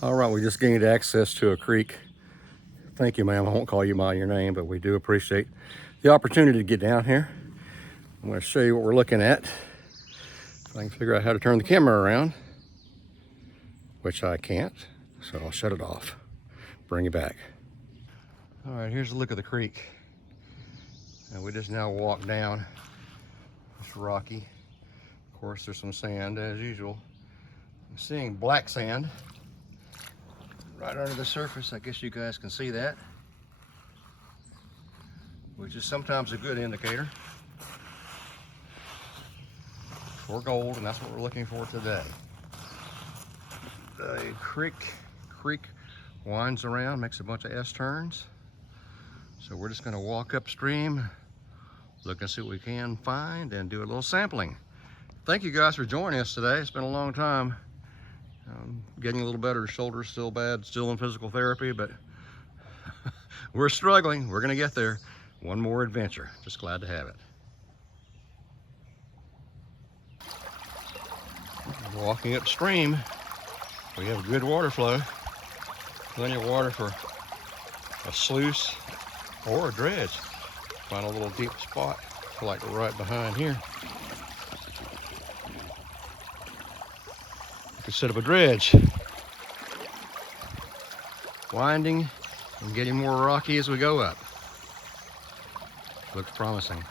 All right, we just gained access to a creek. Thank you, ma'am. I won't call you by your name, but we do appreciate the opportunity to get down here. I'm going to show you what we're looking at. If I can figure out how to turn the camera around, which I can't, so I'll shut it off. Bring it back. All right, here's a look at the creek. And we just now walked down. It's rocky. Of course, there's some sand as usual. I'm seeing black sand right under the surface. I guess you guys can see that, which is sometimes a good indicator for gold, and that's what we're looking for today. The creek winds around, makes a bunch of S-turns. So we're just gonna walk upstream, look and see what we can find, and do a little sampling. Thank you guys for joining us today. It's been a long time. Getting a little better, shoulder's still bad, still in physical therapy, but we're struggling. We're gonna get there. One more adventure. Just glad to have it. Walking upstream, we have good water flow. Plenty of water for a sluice or a dredge. Find a little deep spot, like right behind here. You could set up a dredge. Winding and getting more rocky as we go up. Looks promising.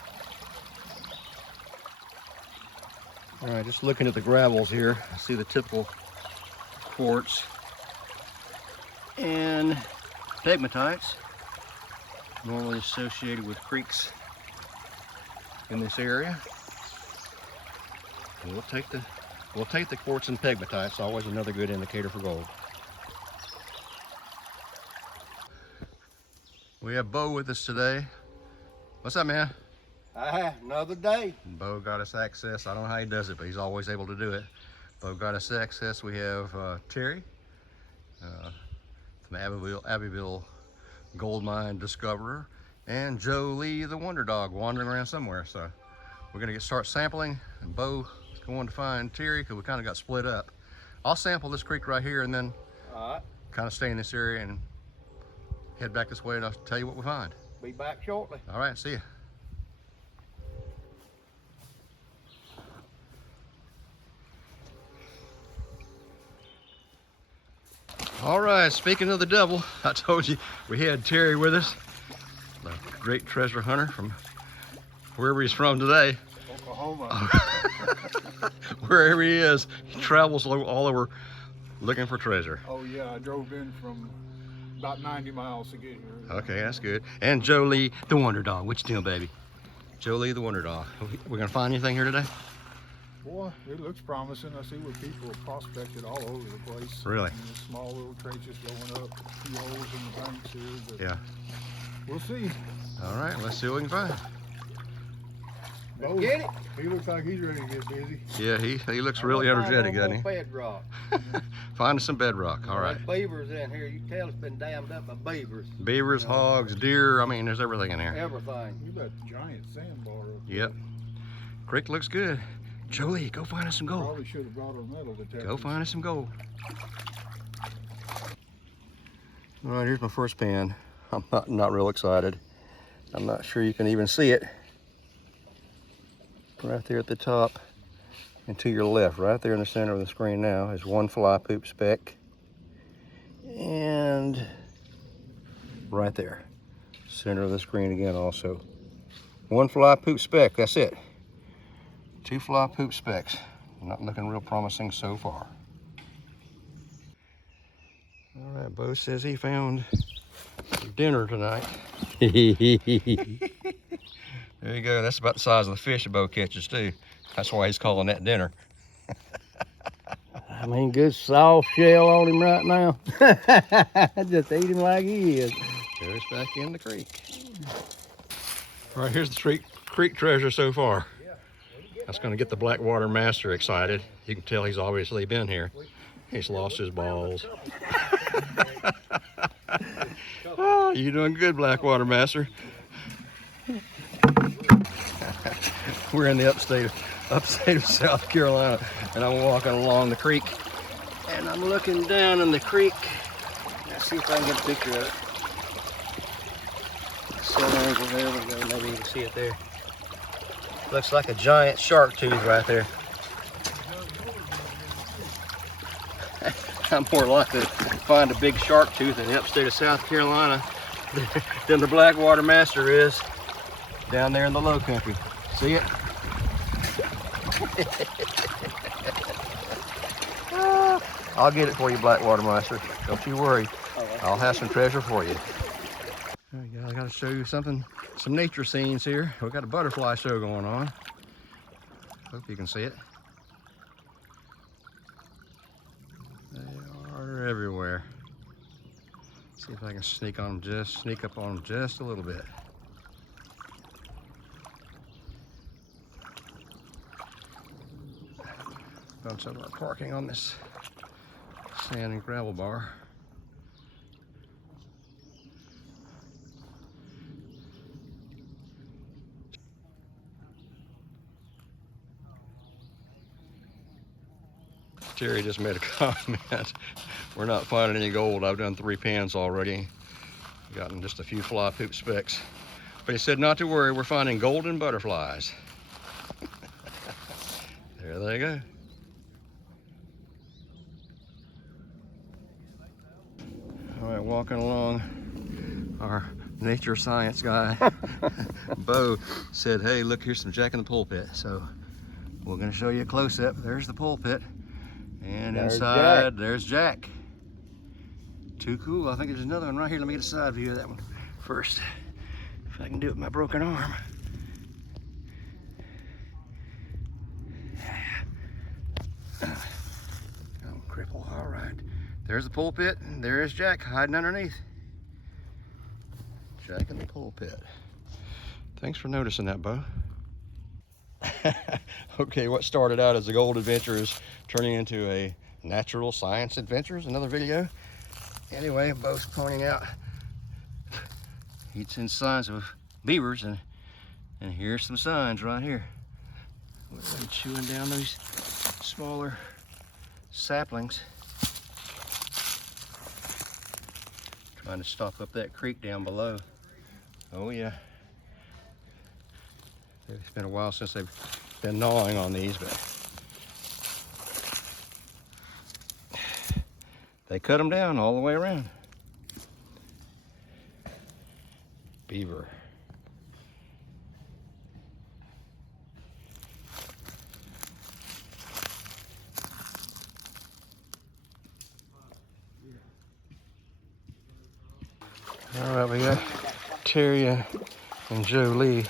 All right, just looking at the gravels here, I see the typical quartz and pegmatites normally associated with creeks in this area. We'll take the quartz and pegmatites, always another good indicator for gold. We have Bo with us today. What's up, man? Another day. Bo got us access. I don't know how he does it, but he's always able to do it. Bo got us access. We have Terry from the Abbeville Gold Mine Discoverer, and Joe Lee, the Wonder Dog, wandering around somewhere. So we're gonna start sampling, and Bo is going to find Terry because we kind of got split up. I'll sample this creek right here and then kind of stay in this area and head back this way, and I'll tell you what we find. Be back shortly. All right, see ya. All right, speaking of the devil, I told you we had Terry with us, the great treasure hunter from wherever he's from today. Oklahoma. Wherever he is, he travels all over looking for treasure. Oh yeah, I drove in from about 90 miles to get here. Okay, that's good. And Joe Lee, the Wonder Dog. What you doing, baby? Joe Lee, the Wonder Dog. We're gonna find anything here today? Boy, it looks promising. I see where people have prospected all over the place. Really? And there's small little traces going up, a few holes in the banks here, but Yeah. we'll see. All right, let's see what we can find. Bo, Get it? he looks like he's ready to get busy. Yeah, he looks really energetic, doesn't he? Bedrock. Find us some bedrock. All right. There's beavers in here. You can tell it's been dammed up by beavers. Beavers, hogs, deer. I mean, there's everything in here. Everything. You got a giant sandbar up there. Yep. Creek looks good. Joey, go find us some gold. Probably should have brought our metal detectors. Go find us some gold. All right, here's my first pan. I'm not real excited. I'm not sure you can even see it. Right there at the top and to your left, right there in the center of the screen now, is one fly poop speck. And right there, center of the screen again also. One fly poop speck, that's it. Two fly poop specks. Not looking real promising so far. All right, Bo says he found dinner tonight. There you go. That's about the size of the fish a Bo catches too. That's why he's calling that dinner. I mean, good soft shell on him right now. Just eat him like he is. Goes back in the creek. All right, here's the creek treasure so far. That's going to get the Blackwater Master excited. You can tell he's obviously been here. He's lost his balls. Oh, you're doing good, Blackwater Master. We're in the upstate of South Carolina, and I'm walking along the creek And I'm looking down in the creek. Let's see if I can get a picture of it. Center angle, there we go. Maybe you can see it there. Looks like a giant shark tooth right there. I'm more likely to find a big shark tooth in the upstate of South Carolina than the Blackwater Master is down there in the low country. See it? I'll get it for you, Blackwater Master. Don't you worry. I'll have some treasure for you. There we go. I got to show you something, some nature scenes here. We've got a butterfly show going on. Hope you can see it. They are everywhere. See if I can sneak up on them just a little bit. Bunch of them are parking on this sand and gravel bar. Terry just made a comment. We're not finding any gold. I've done 3 pans already. Gotten just a few fly poop specks. But he said not to worry, we're finding golden butterflies. There they go. All right, walking along, our nature science guy, Bo, said, hey, look, here's some Jack in the pulpit. So we're gonna show you a close-up. There's the pulpit. And There's inside, Jack. there's Jack. Too cool. I think there's another one right here. Let me get a side view of that one first. If I can do it with my broken arm. I'm crippled. All right. There's the pulpit, and there's Jack hiding underneath. Jack in the pulpit. Thanks for noticing that, Bo. Okay, what started out as a gold adventure is turning into a natural science adventures, another video. Anyway, Bo's pointing out he'd seen signs of beavers, and here's some signs right here. We're chewing down those smaller saplings. Trying to stop up that creek down below. Oh yeah. It's been a while since they've been gnawing on these, but they cut them down all the way around. Beaver. All right, we got Terry and Joe Lee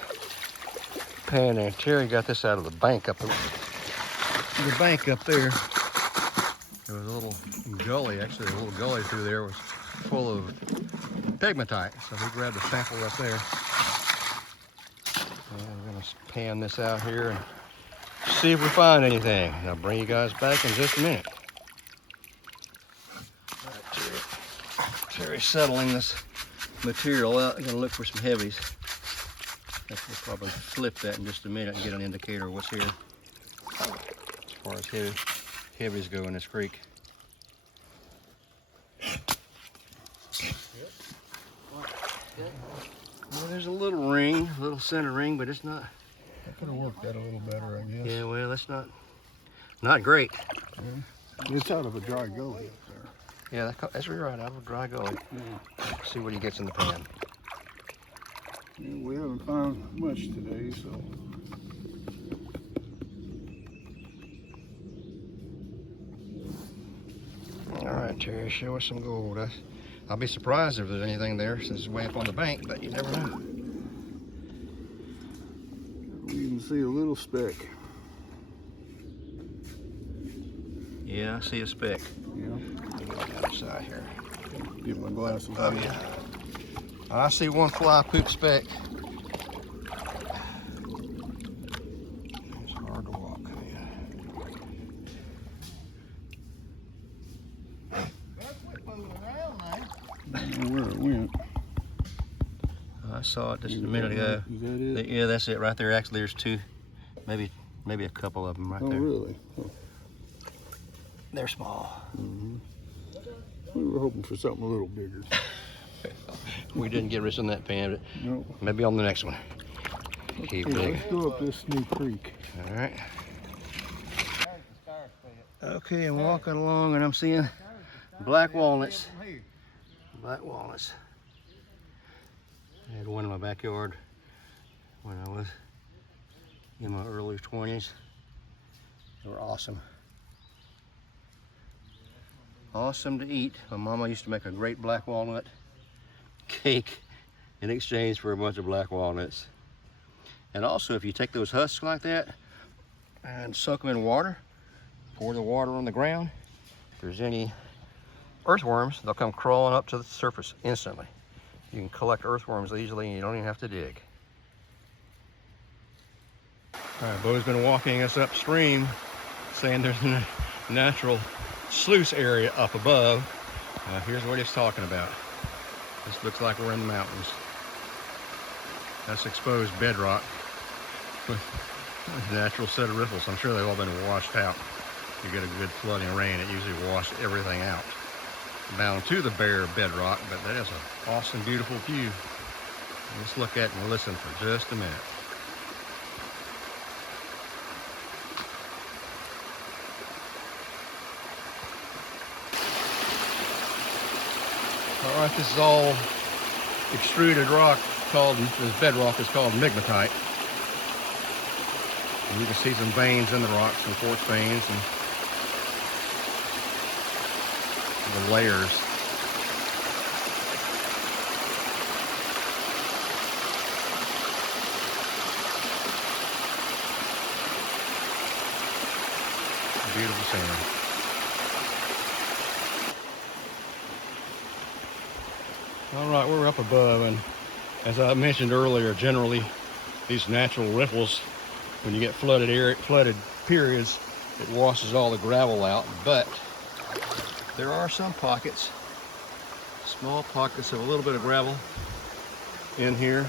panning. Terry got this out of the bank up there. There was a little gully, actually a little gully through there was full of pegmatite. So he grabbed a sample up there. And we're gonna pan this out here and see if we find anything. And I'll bring you guys back in just a minute. All right, Terry's settling this material out. I'm gonna look for some heavies. We'll probably flip that in just a minute and get an indicator of what's here as far as heavies go in this creek. Well, there's a little ring, a little center ring, but it's not. I could have worked that a little better, I guess. Yeah, well, that's not great. Yeah. It's out of a dry gully up there. Yeah, that's right, out of a dry gully. Yeah. See what he gets in the pan. Yeah, we haven't found much today, so. All right, Terry, show us some gold. I'll be surprised if there's anything there since it's way up on the bank, but you never know. We can see a little speck. Yeah, I see a speck. Yeah. Get on the other side here. Get my glasses Oh, on. yeah. I see one fly poop speck. It's hard to walk. I don't know where it went. I saw it just a minute ago. Is that it? Yeah, that's it right there. Actually, there's two, maybe a couple of them right Oh, there. really? Oh. they're small. We were hoping for something a little bigger. We didn't get rich on that pan, but No. maybe on the next one. Keep Hey, digging. let's go up this new creek. All right. Okay, I'm walking along and I'm seeing black walnuts. Black walnuts. I had one in my backyard when I was in my early 20s. They were awesome. Awesome to eat. My mama used to make a great black walnut cake in exchange for a bunch of black walnuts. And also, if you take those husks like that and soak them in water, pour the water on the ground, if there's any earthworms, they'll come crawling up to the surface instantly. You can collect earthworms easily and you don't even have to dig. All right, Bo's been walking us upstream, saying there's a natural sluice area up above. Here's what he's talking about. This looks like we're in the mountains. That's exposed bedrock with a natural set of riffles. I'm sure they've all been washed out. You get a good flooding rain, it usually washes everything out down to the bare bedrock, but that is an awesome, beautiful view. Let's look at it and listen for just a minute. All right, this is all extruded rock called, this bedrock is called migmatite. And you can see some veins in the rock, some quartz veins and the layers. Beautiful scenery. All right, we're up above, and as I mentioned earlier, generally these natural riffles, when you get flooded periods, it washes all the gravel out, but there are some pockets, small pockets of a little bit of gravel in here.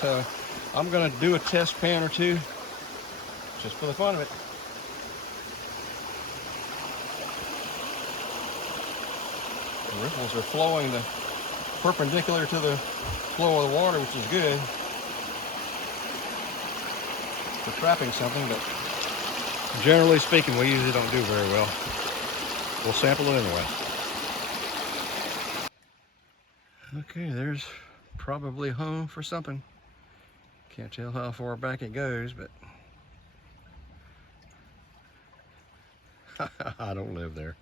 So I'm gonna do a test pan or two, just for the fun of it. The riffles are flowing perpendicular to the flow of the water, which is good for trapping something, but generally speaking, we usually don't do very well. We'll sample it anyway. Okay, there's probably home for something. Can't tell how far back it goes, but I don't live there.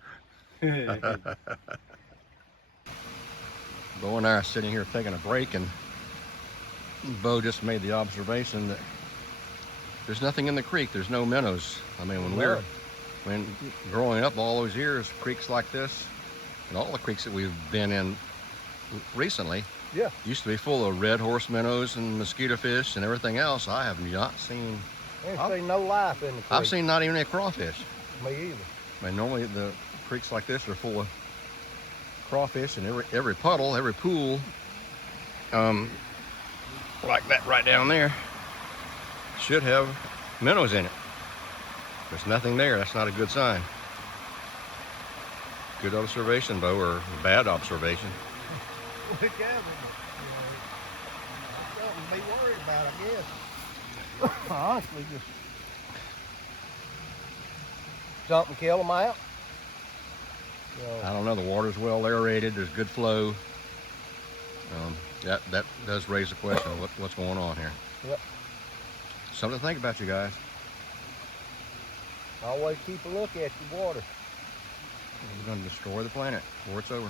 Bo and I are sitting here taking a break, and Bo just made the observation that there's nothing in the creek. There's no minnows. I mean, when growing up all those years, creeks like this, and all the creeks that we've been in recently, used to be full of red horse minnows and mosquito fish and everything else. I have not seen. I've seen no life in the creek. I've seen not even a crawfish. Me either. I mean, normally the creeks like this are full of crawfish, and every puddle, every pool, like that right down there, should have minnows in it. There's nothing there. That's not a good sign. Good observation, Bo, or bad observation. Something to be worried about, I guess. Honestly, just jump and kill them out. I don't know. The water's well aerated. There's good flow. That does raise the question of what's going on here. Yep. Something to think about, you guys. Always keep a look at your water. We're going to destroy the planet before it's over.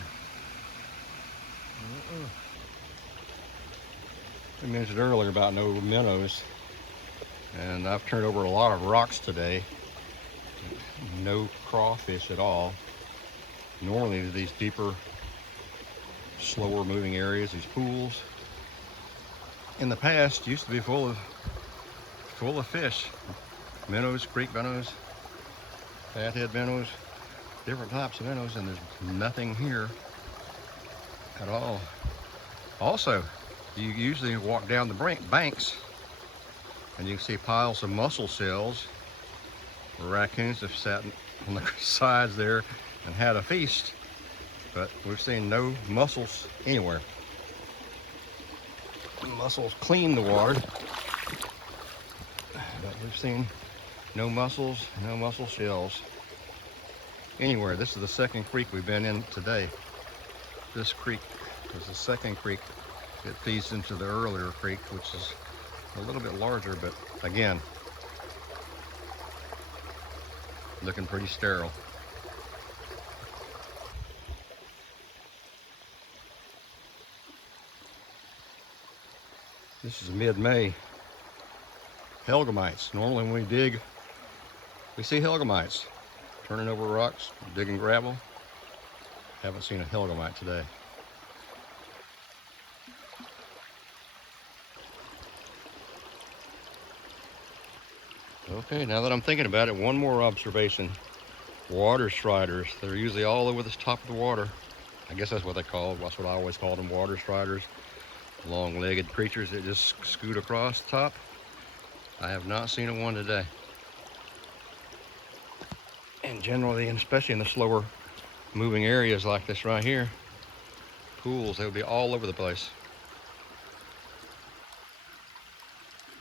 I mentioned earlier about no minnows, and I've turned over a lot of rocks today. No crawfish at all. Normally these deeper, slower moving areas, these pools, in the past used to be full of fish. Minnows, creek minnows, fathead minnows, different types of minnows, and there's nothing here at all. Also, you usually walk down the banks And you can see piles of mussel shells where raccoons have sat on the sides there and had a feast, but we've seen no mussels anywhere. The mussels clean the water, but we've seen no mussels, no mussel shells anywhere. This is the second creek we've been in today. This creek is the second creek that feeds into the earlier creek, which is a little bit larger, but again, looking pretty sterile. This is mid-May. Helgamites. Normally when we dig, we see helgamites turning over rocks, digging gravel. Haven't seen a helgamite today. Okay, now that I'm thinking about it, one more observation. Water striders. They're usually all over the top of the water. I guess that's what they call it. That's what I always called them, water striders. Long-legged creatures that just scoot across the top. I have not seen a one today. And generally, and especially in the slower moving areas like this right here, pools, they would be all over the place.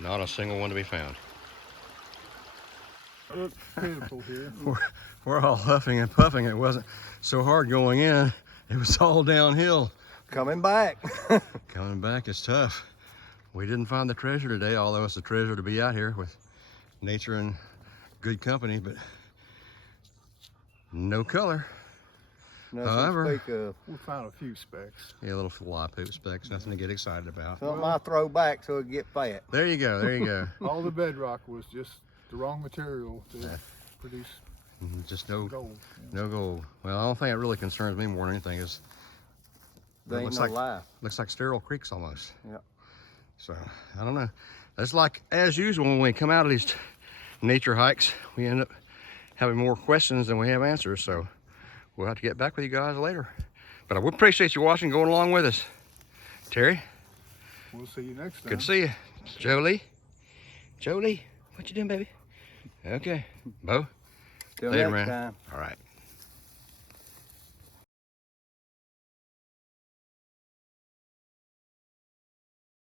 Not a single one to be found. It's pitiful here. We're all huffing and puffing. It wasn't so hard going in. It was all downhill. Coming back. Coming back is tough. We didn't find the treasure today, although it's a treasure to be out here with nature and good company, but no color. Nothing However, to speak of. We found a few specks. Yeah, little fly poop specks, nothing to get excited about. Something I throw back so it get fat. There you go, there you go. All the bedrock was just the wrong material to produce Just no gold. no gold. Well, I don't think it really concerns me more than anything is There ain't no life. looks like sterile creeks almost. Yep. So I don't know. It's like as usual when we come out of these nature hikes, we end up having more questions than we have answers. So we'll have to get back with you guys later. But I would appreciate you watching, going along with us. Terry, We'll see you next time. good to see you. Jolie, Jolie, what you doing, baby? Okay, Bo. Till Later, next man. time. All right.